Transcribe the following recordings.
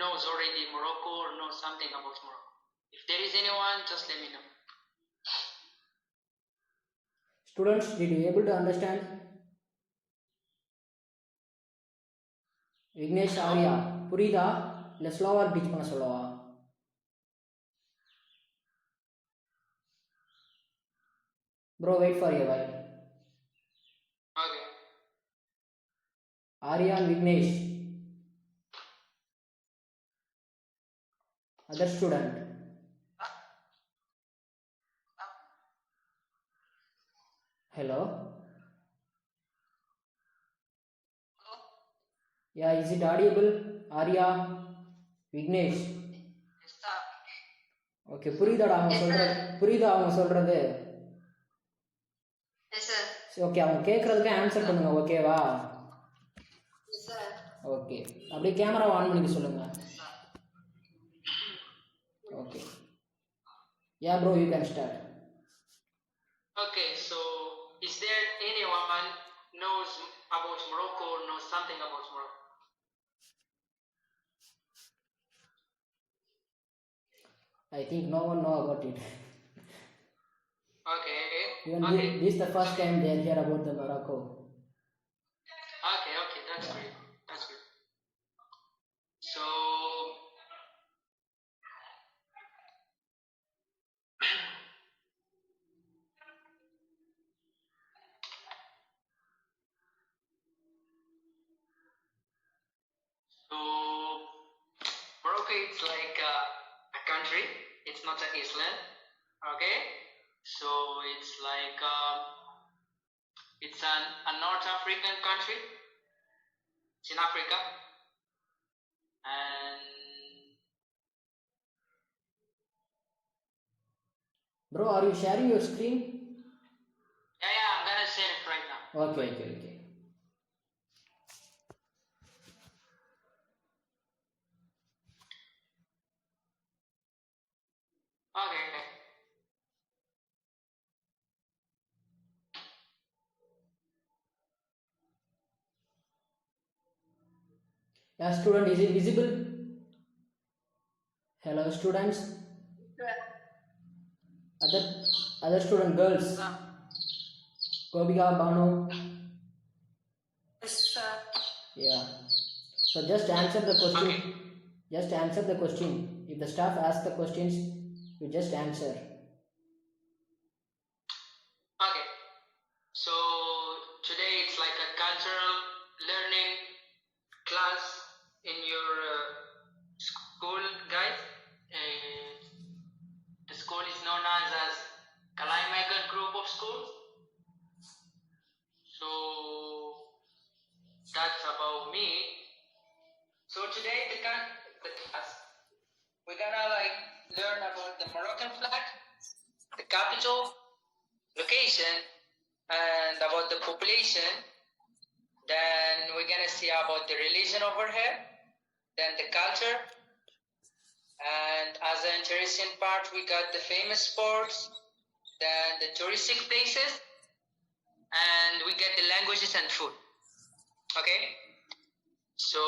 knows already Morocco or knows something about Morocco? If there is anyone, just let me know. Students, did you able to understand? Vignesh Arya புரியுதா இல்லை ஸ்லோவாக teach பண்ண சொல்லவா? Bro wait for you while. Okay. Arya and Vignesh. Other student. Hello. Yeah, is it audible? Arya, Vignesh. Yes, sir. Okay, புரியுதாடா அவங்க சொல்றது? புரியுதா அவங்க சொல்றது? Yes, sir. ஓகே, அவங்க கேட்கறதுக்கு ஆன்சர் பண்ணுங்க, ஓகேவா? Yes, sir. ஓகே, அப்படியே கேமரா ஆன் பண்ணிக்க சொல்லுங்க. Okay. Yeah, bro, you can start. Okay, so is there anyone knows about Morocco or knows something about Morocco? I think no one know about it. Okay. Even Okay. this is the first time they hear about the Morocco. Okay, that's great. That's good. So Morocco is like a country. It's not an island. Okay, so it's like it's a North African country. It's in Africa, and Bro, are you sharing your screen? yeah, I'm gonna share it right now. Okay. Okay. Yeah, student, is it visible? Hello, students. Other student girls. Kobika, Banu. Yes, sir. Yeah. So just answer the question. Okay. Just answer the question. If the staff asks the questions, you just answer. Okay. So today it's like a cultural learning class in your school, guys. The school is known as Kalaimagal Group of Schools. So that's about me. So today we're gonna like learn about the Moroccan flag, the capital, location, and about the population. Then we're gonna see about the religion over here, then the culture, and as an interesting part we got the famous sports, then the touristic places, and we get the languages and food. Okay, so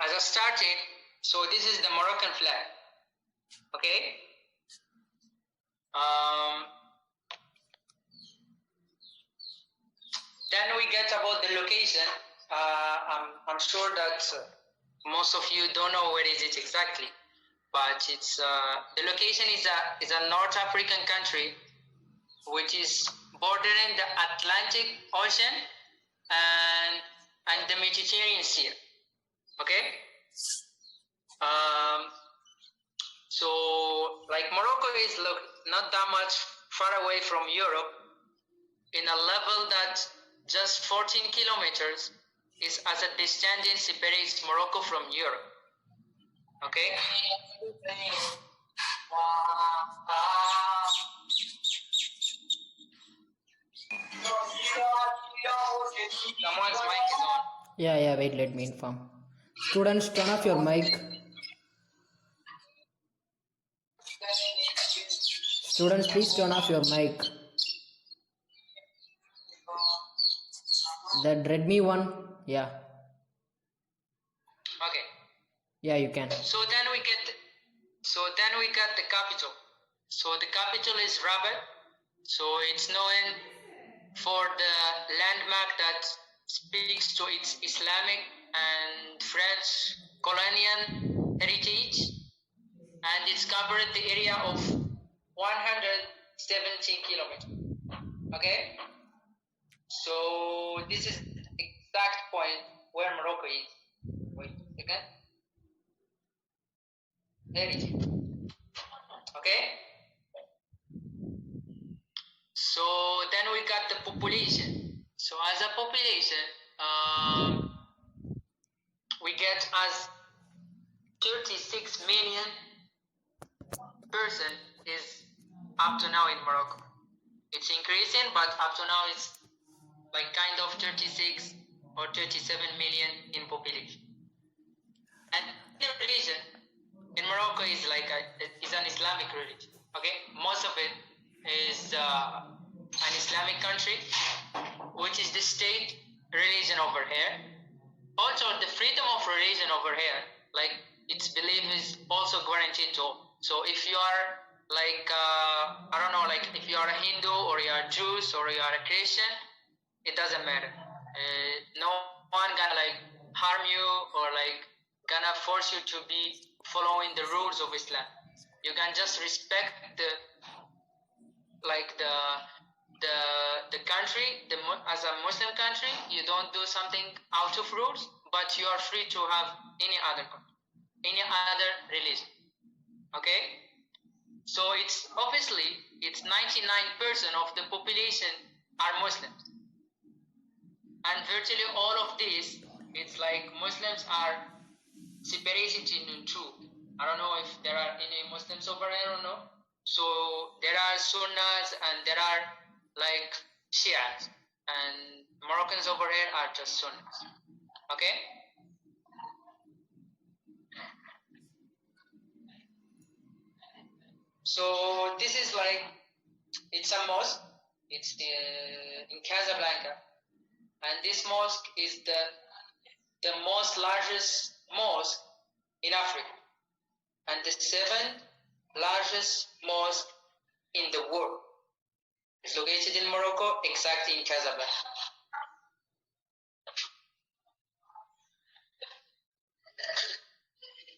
as I started, so this is the Moroccan flag. Okay, then we get about the location. I'm sure that most of you don't know where is it exactly, but it's the location is a North African country which is bordering the Atlantic Ocean and the Mediterranean Sea. Okay, so like Morocco is not that much far away from Europe, in a level that just 14 kilometers is as a distance separates Morocco from Europe. Okay. Someone's mic is on. Yeah, wait, let me inform. Students, turn off your mic. Students, please turn off your mic. That Redmi one, yeah. Okay. Yeah, you can. So then we get the capital. So the capital is Rabat. So it's known for the landmark that speaks to its Islamic and French colonial heritage, and it's covered the area of 117 kilometers. Okay, so this is the exact point where Morocco is. Wait a second. There it is. Okay. So then we got the population. So as a population, we get as 36 million person is up to now in Morocco. It's increasing, but up to now it's like kind of 36 or 37 million in population. And the religion in Morocco is like is an Islamic religion. Okay, most of it is an Islamic country, which is the state religion over here. Also, the freedom of religion over here, like its belief is also guaranteed to all. So if you are like I don't know, like if you are a Hindu or you are Jews or you are a Christian, it doesn't matter. No one gonna like harm you or like gonna force you to be following the rules of Islam. You can just respect the country, as a Muslim country. You don't do something out of rules, but you are free to have any other religion. Okay, so it's obviously 99% of the population are Muslims, and virtually all of this, it's like Muslims are separated in two. I don't know if there are any Muslims over here or no. So there are Sunnis and there are like Shias, and Moroccans over here are just Sunnis. Okay. So this is like, it's a mosque. It's in Casablanca, and this mosque is the most largest mosque in Africa, and the 7th largest mosque in the world. It's located in Morocco, exactly in Casablanca.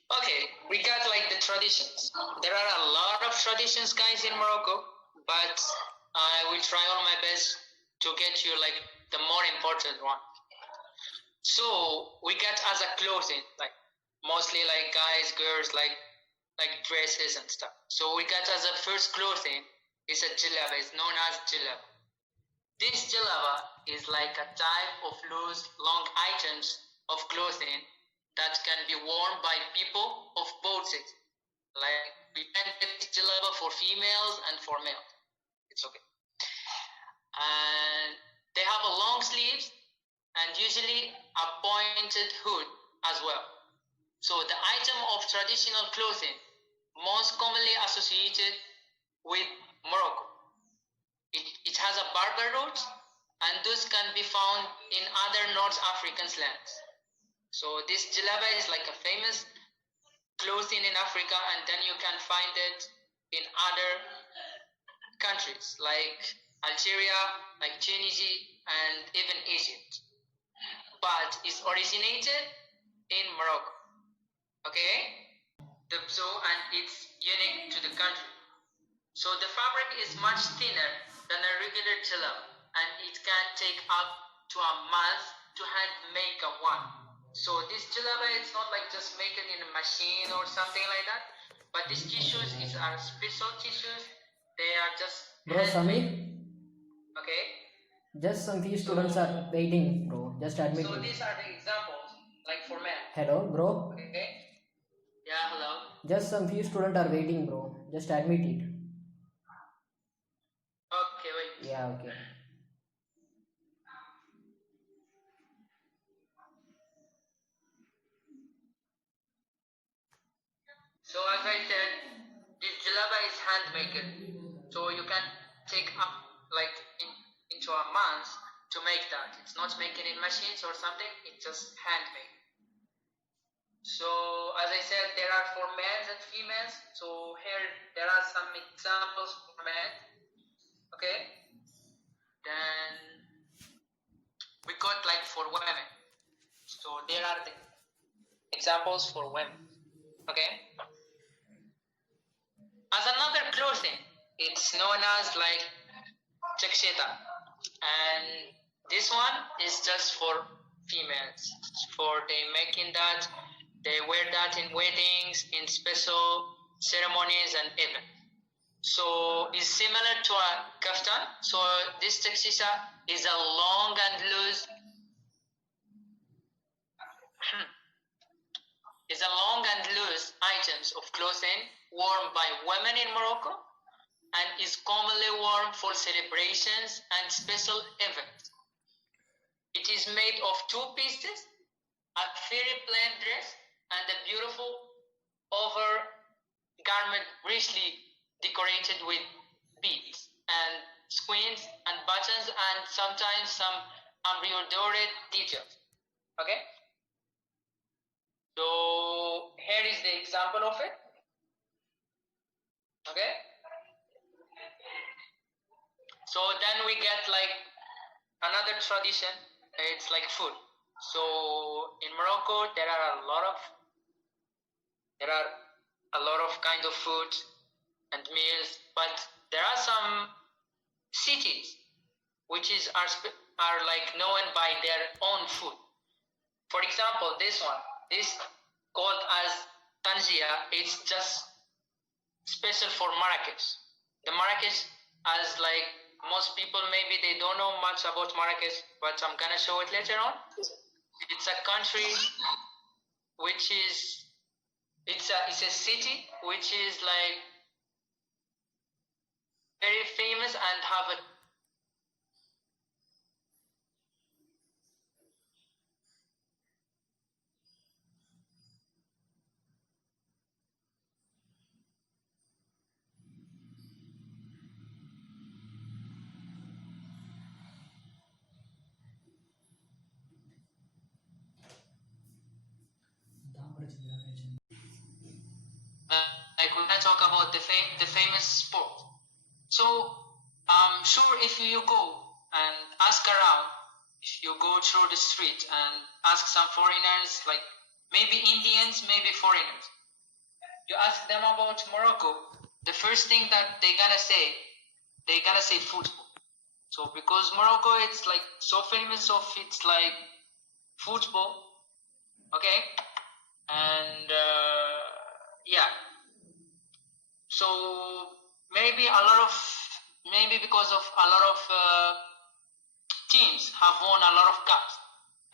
Okay, we got like the traditions. There are a lot of traditions, guys, in Morocco, but I will try all my best to get you like the more important one. So we get as a clothing, like mostly like guys, girls, like dresses and stuff. So we got as a first clothing is a jalaba. It's known as jalaba. This jalaba is like a type of loose, long items of clothing that can be worn by people of both sexes. Like we can get this jalaba for females and for males. It's okay. And they have a long sleeves and usually a pointed hood as well. So the item of traditional clothing most commonly associated with Morocco. It has a Berber root, and those can be found in other North African lands. So this jalaba is like a famous clothing in Africa, and then you can find it in other countries like Algeria, like Tunisia, and even Egypt. But it's originated in Morocco. Okay? And it's unique to the country. So the fabric is much thinner than a regular jalaba, and it can take up to a month to hand make a one. So this jalaba is not like just make it in a machine or something like that, but these tissues are special tissues. They are just Bro, Samir? Okay. Just some few students are waiting, bro. Just admit So it. these are the examples, like for men. Hello, bro. Okay. Yeah, hello. Just some few students are waiting, bro. Just admit it. Okay, wait. Yeah, okay. So as I said, this jalaba is handmade. So you can take up like into a month to make that. It's not making in machines or something, it's just handmade. So as I said, there are for males and females. So here there are some examples for men. Okay. Then we got like for women. So there are the examples for women. Okay. As another clothing, it's known as like chaksheta, and this one is just for females. For they making that, they wear that in weddings, in special ceremonies and events. So it's similar to a kaftan. So this chaksheta is a long and loose is a long and loose items of clothing worn by women in Morocco and is commonly worn for celebrations and special events. It is made of two pieces, a very plain dress and a beautiful over garment richly decorated with beads and squins and buttons and sometimes some embroidered details. Okay? So here is the example of it. Okay. So then we get like another tradition. It's like food. So in Morocco there are a lot of kind of food and meals, but there are some cities which are like known by their own food. For example, this called as Tangier, it's just special for Marrakesh. The Marrakesh, as like most people maybe they don't know much about Marrakesh, but I'm gonna show it later on. It's a country which is it's a city which is like very famous and have a like when I talk about the famous sport. So I'm sure if you go and ask around, if you go through the street and ask some foreigners, like maybe Indians, maybe foreigners, you ask them about Morocco, the first thing that they're gonna say football. So because Morocco, it's like so famous of its like football, okay, and yeah. So maybe because of a lot of teams have won a lot of cups,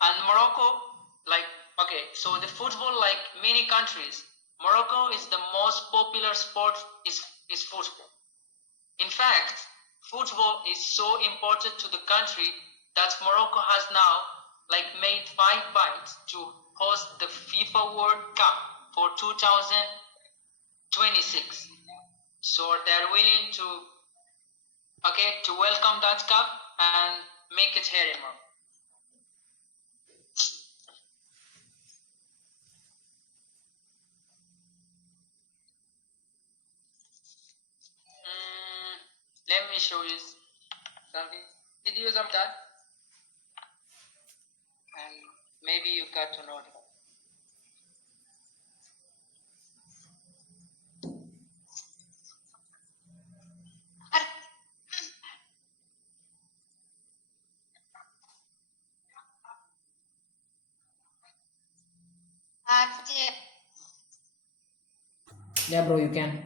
and Morocco, like okay, so the football, like many countries, Morocco is the most popular sport is football. In fact, football is so important to the country that Morocco has now like made 5 bids to host the FIFA World Cup for 2026. So they're willing to welcome that cup and make it here in Morocco. Let me show you some videos of that, and maybe you got to know that. Yeah, bro, you can.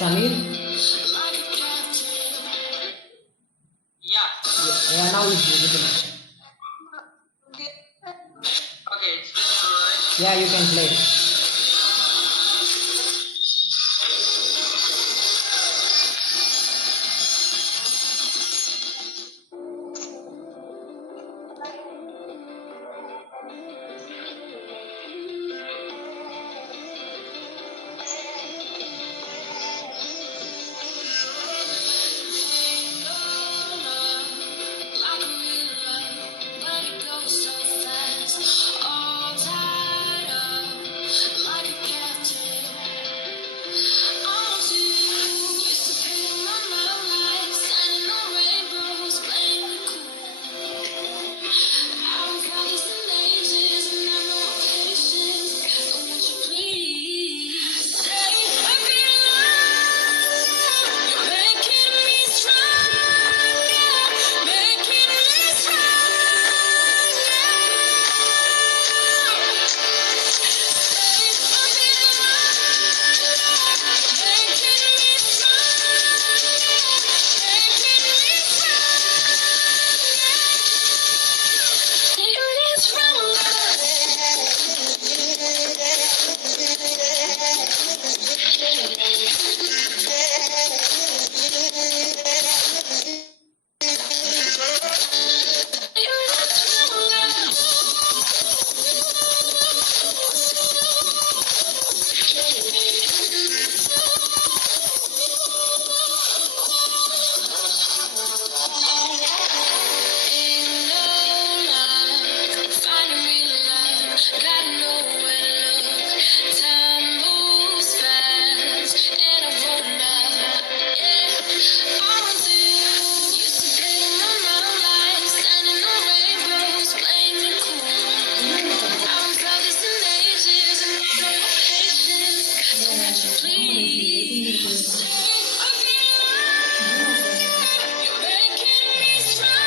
Samir? Yeah. Yeah, now it's visible. Okay, it's visible, right? Yeah, you can play.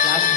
Last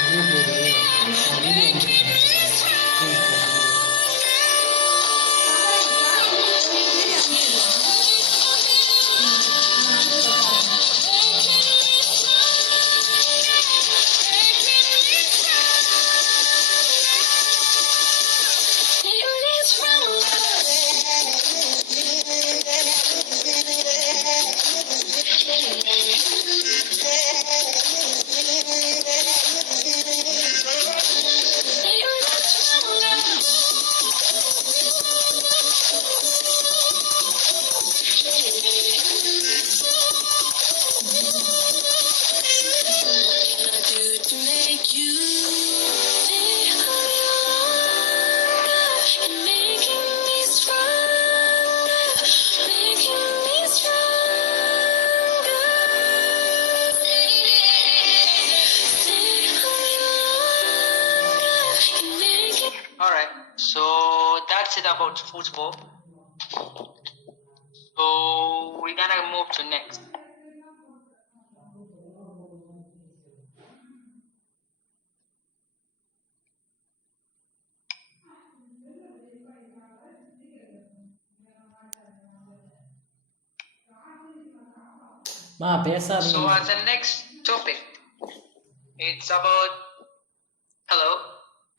Alright, so that's it about football. So we're gonna move to next. So as the next topic, it's about. Hello,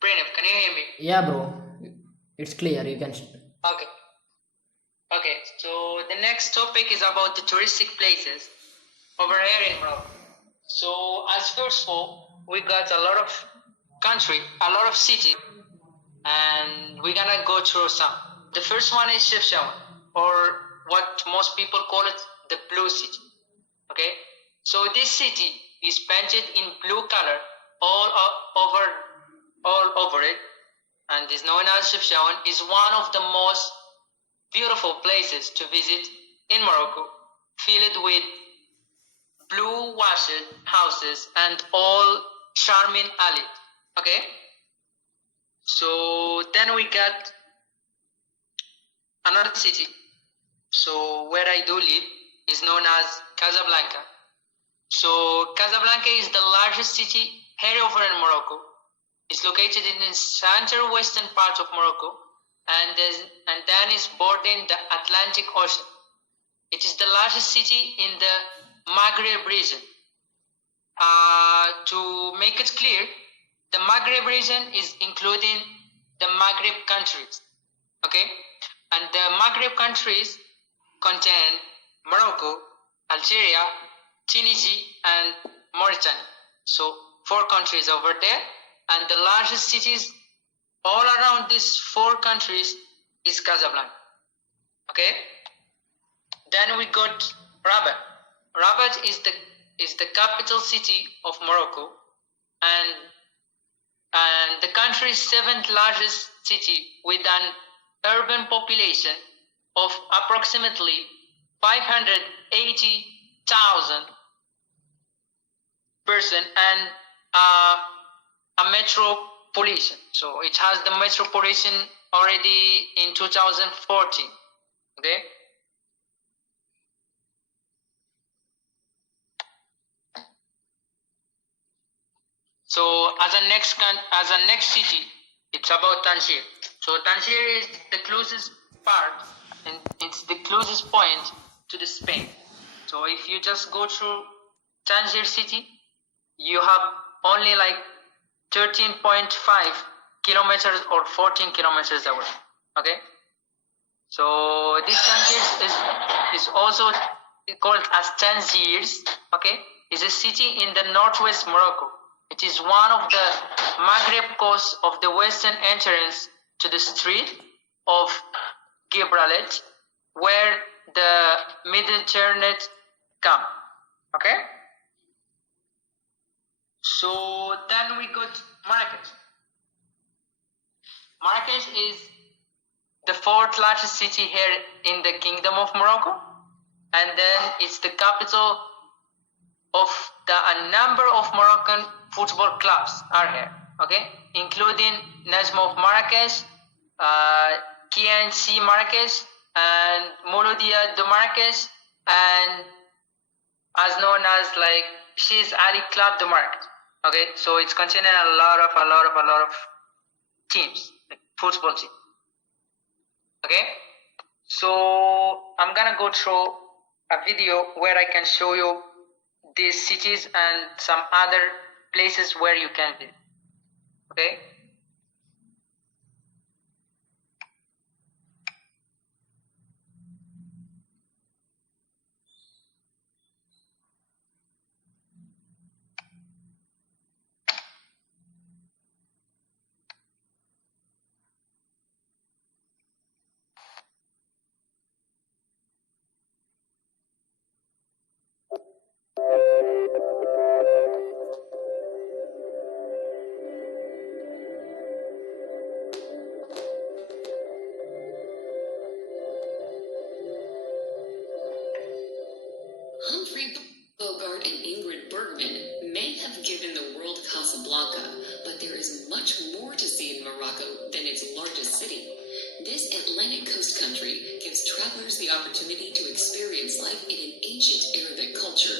Pranav, can you hear me? Yeah, bro. It's clear. You can. Okay. Okay, so the next topic is about the touristic places over here in Morocco. So as first of all, we got a lot of country, a lot of city, and we're gonna go through some. The first one is Chefchaouen, or what most people call it, the blue city. Okay, so this city is painted in blue color all over it, and is known as Chefchaouen. Is one of the most beautiful places to visit in Morocco, filled with blue washed houses and all charming alleys. Okay, so then we got another city. So where I do live is known as Casablanca. So Casablanca is the largest city here over in Morocco. It's located in the center-western part of Morocco, and then is bordering the Atlantic Ocean. It is the largest city in the Maghreb region. To make it clear, the Maghreb region is including the Maghreb countries, okay? And the Maghreb countries contain Morocco, Algeria, Tunisia, and Mauritania. So 4 countries over there, and the largest cities all around these 4 countries is Casablanca, okay? Then we got Rabat. Rabat is the capital city of Morocco, and the country's 7th largest city with an urban population of approximately 580,000 person and a metropolitan. So it has the metropolitan already in 2014. Okay. So as a next city, it's about Tangier. So Tangier is the closest part, and it's the closest point to the Spain. So if you just go through Tangier city, you have only like 13.5 kilometers or 14 kilometers away. Okay. So this Tangier is also called as Tangiers. Okay, is a city in the northwest Morocco. It is one of the Maghreb coast of the western entrance to the Strait of Gibraltar, where the Mediterranean come. Okay. So then we got Marrakech. Marrakech is the 4th largest city here in the Kingdom of Morocco, and then it's the capital of a number of Moroccan football clubs are here, okay, including Najm of Marrakech, KNC Marrakech, and Mouloudia de Marrakech, and as known as like Sheikh Ali Club de Marrakech. Okay, so it's containing a lot of teams, like football teams. Okay, so I'm gonna go through a video where I can show you these cities and some other places where you can visit. Okay. Humphrey Bogart and Ingrid Bergman may have given the world Casablanca, but there is much more to see in Morocco than its largest city. This Atlantic coast country gives travelers the opportunity to experience life in an ancient Arabic culture,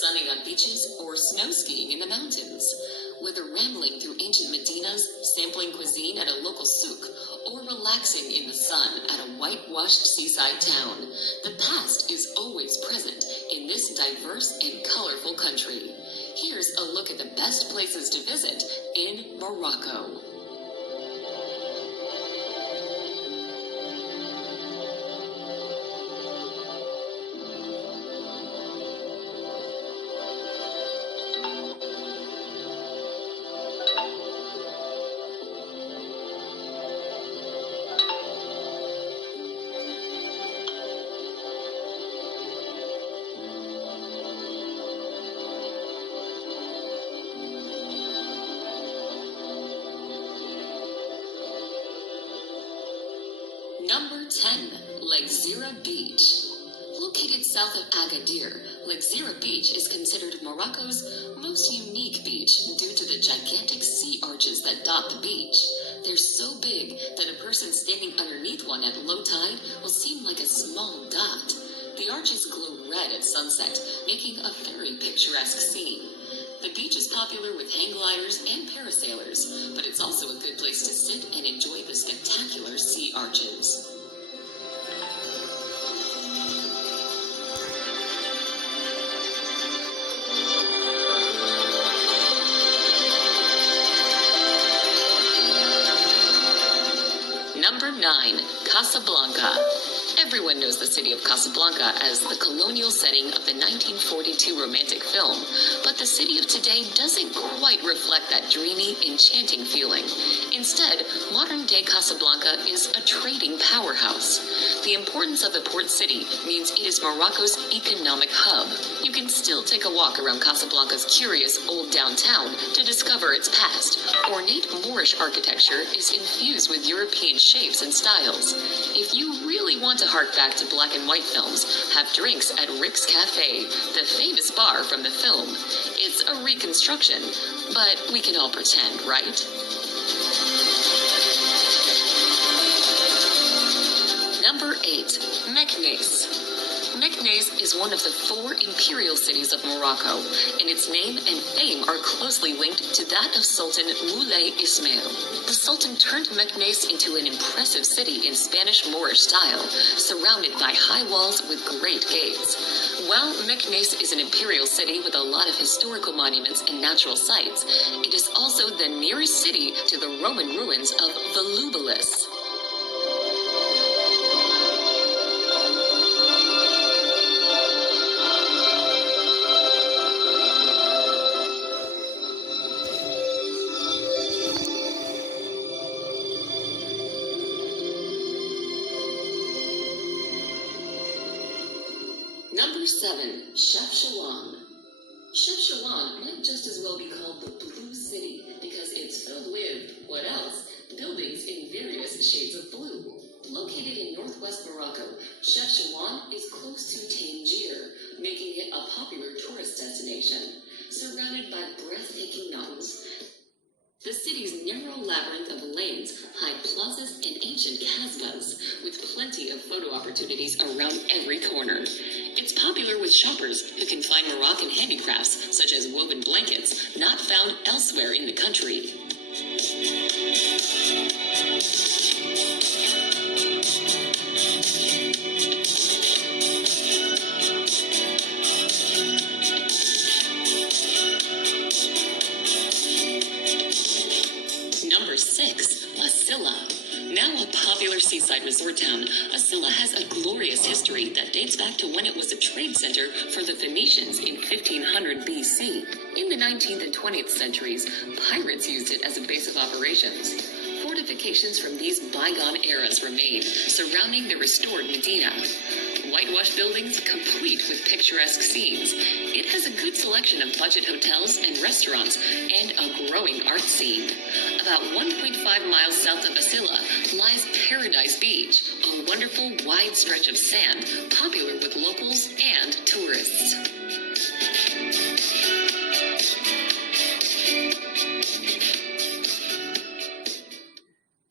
sunning on beaches or snow skiing in the mountains. Whether rambling through ancient Medinas, sampling cuisine at a local souk, or relaxing in the sun at a whitewashed seaside town, the past is always present in this diverse and colorful country. Here's a look at the best places to visit in Morocco. Number 10, Lagzira Beach. Located south of Agadir, Lagzira Beach is considered Morocco's most unique beach due to the gigantic sea arches that dot the beach. They're so big that a person standing underneath one at low tide will seem like a small dot. The arches glow red at sunset, making a very picturesque scene. The beach is popular with hang gliders and parasailers, but it's also a good place to sit and enjoy the spectacular sea arches. 9. Casablanca. Everyone knows the city of Casablanca as the colonial setting of the 1942 romantic film, but the city of today doesn't quite reflect that dreamy, enchanting feeling. Instead, modern-day Casablanca is a trading powerhouse. The importance of a port city means it is Morocco's economic hub. You can still take a walk around Casablanca's curious old downtown to discover its past. Ornate Moorish architecture is infused with European shapes and styles. If you really want to hark back to black and white films, have drinks at Rick's Cafe, the famous bar from the film. It's a reconstruction, but we can all pretend, right? Number 8. Meknes. Meknes is one of the 4 imperial cities of Morocco, and its name and fame are closely linked to that of Sultan Moulay Ismail. The Sultan turned Meknes into an impressive city in Spanish Moorish style, surrounded by high walls with great gates. While Meknes is an imperial city with a lot of historical monuments and natural sites, it is also the nearest city to the Roman ruins of Volubilis. Number 7. Chefchaouen. Chefchaouen might just as well be called the Blue City because it's filled with, what else? Buildings in various shades of blue. Located in northwest Morocco, Chefchaouen is close to Tangier, making it a popular tourist destination. Surrounded by breathtaking mountains, the city's narrow labyrinth of lanes, high plazas, and ancient kasbahs, with plenty of photo opportunities around every corner. It's popular with shoppers who can find Moroccan handicrafts, such as woven blankets, not found elsewhere in the country. Number 6. Asila. Now a popular seaside resort town, Asila has a glorious history that dates back to when it was a trade center for the Phoenicians in 1500 BC. In the 19th and 20th centuries, pirates used it as a base of operations. Fortifications from these bygone eras remain, surrounding the restored Medina. Whitewashed buildings complete with picturesque scenes. It has a good selection of budget hotels and restaurants and a growing art scene. About 1.5 miles south of Asila lies Paradise Beach, a wonderful wide stretch of sand popular with locals and tourists.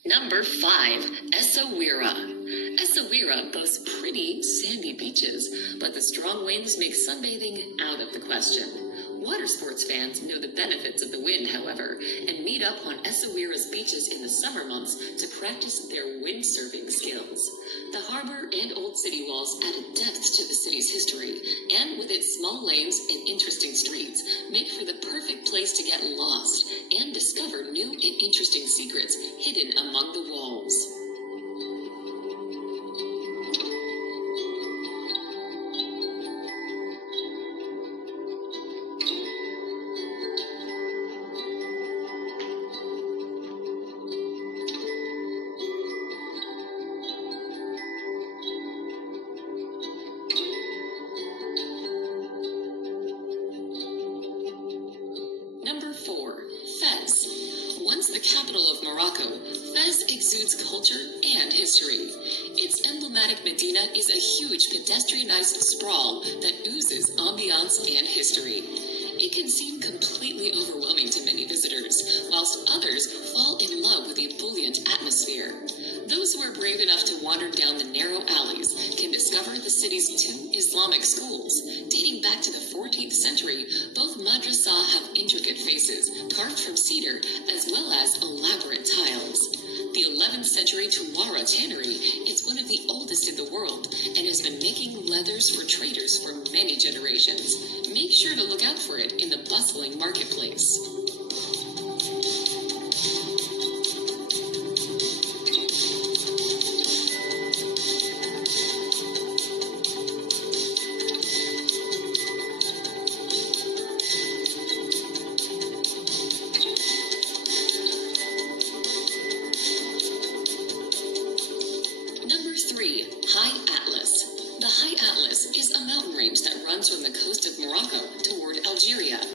Number 5. Essaouira. Essaouira boasts pretty sandy beaches, but the strong winds make sunbathing out of the question. Water sports fans know the benefits of the wind, however, and meet up on Essaouira's beaches in the summer months to practice their windsurfing skills. The harbor and old city walls add a depth to the city's history, and with its small lanes and interesting streets, make for the perfect place to get lost and discover new and interesting secrets hidden among the walls. Number 4. Fez. Once the capital of Morocco, Fez exudes culture and history. Its emblematic Medina is a huge pedestrianized sprawl that oozes ambiance and history. It can seem completely overwhelming to many visitors, whilst others fall in love with the ebullient atmosphere. Those who are brave enough to wander down the narrow alleys can discover the city's 2 Islamic schools. Dating back to the 14th century, both madrasah have intricate faces, carved from cedar, as well as elaborate tiles. The 11th century Tuwara tannery is one of the oldest in the world and has been making leathers for traders for many generations. Make sure to look out for it in the bustling marketplace.